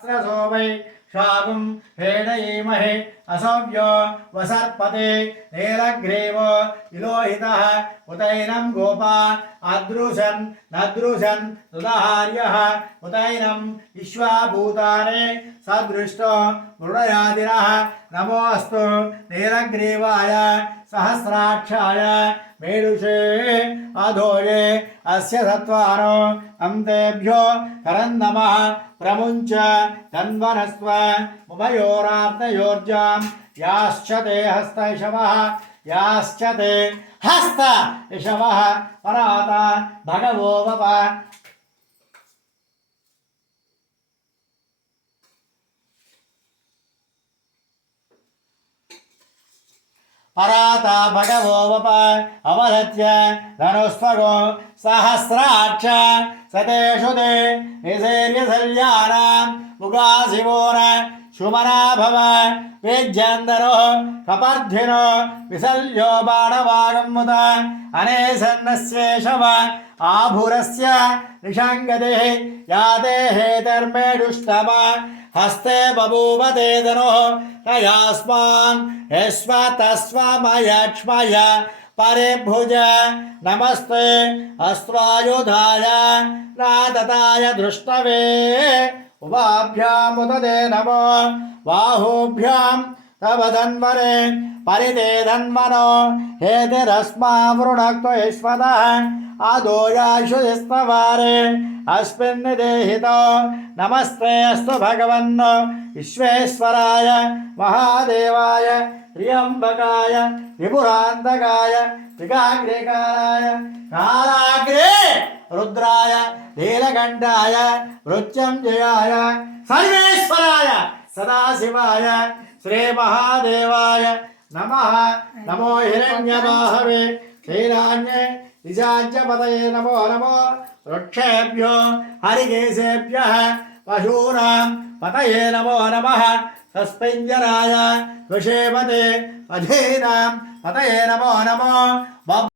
సహస్రసో why శ్వాగుం హేడయీమహే అసవ్యో వసర్పతే నీలగ్రీవో విలోహిత ఉతైనం గోపా అదృశన్ నదృశన్ దుదహార్య ఉతైనం విశ్వాభూతానే సదృష్టో మృడయాదిన నమోస్తు नीलग्रीवाय सहस्राक्षाय मेरुषे अधोये अस्य सत्त्वानो अन्तेभ्यो करन्नमः प्रमुञ्च तन्वनस्व उभयोरार्तयोर्जां याश्च ते हस्तैषवः याश्च ते हस्त इषवः पराता भगवो वप అరాత భగవోప అవరత్య ధనుస్వగో సహస్రాక్ష సతేషు తే నిశేర్యశల్యానా ముఖాశివోన सुमना भव वेज्यन्दरो विसल्यो बाणवागमुद अनेसन्नस्येषव, आभुरस्य निषङ्गते याते हेतर्मेडुष्टम हस्ते बभूव ते धनुः तयास्मान् यस्वतस्वमयक्ष्मय परिभुज, नमस्ते अस्त्वायुधाय नादताय दृष्टवे उभाभ्यामुदते नमो। बाहुभ्यां तव धन्वने परिते धन्वनो। हेतिरस्मावृणक्त्वैश्वतः आदोयाशुस्तवारे अस्मिन् देहितो नमस्ते अस्तु भगवन् विश्वेश्वराय, महादेवाय, त्र्यम्बकाय विपुरान्तकाय त्रिकाग्रेकाराय। कालाग्रे रुद्राय, नीलकण्ठाय मृत्युञ्जयाय सर्वेश्वराय, सदाशिवाय, श्रीमहादेवाय नमः। नमो हिरण्यबाहवे श्रीरान्ये निजाज्यपतये नमो नमो। वृक्षेभ्यो, हरिकेशेभ्यः, पशूनां पतये नमो नमः। तस्मिञ्जराय विषेमते, अधीनां पतये नमो नमो।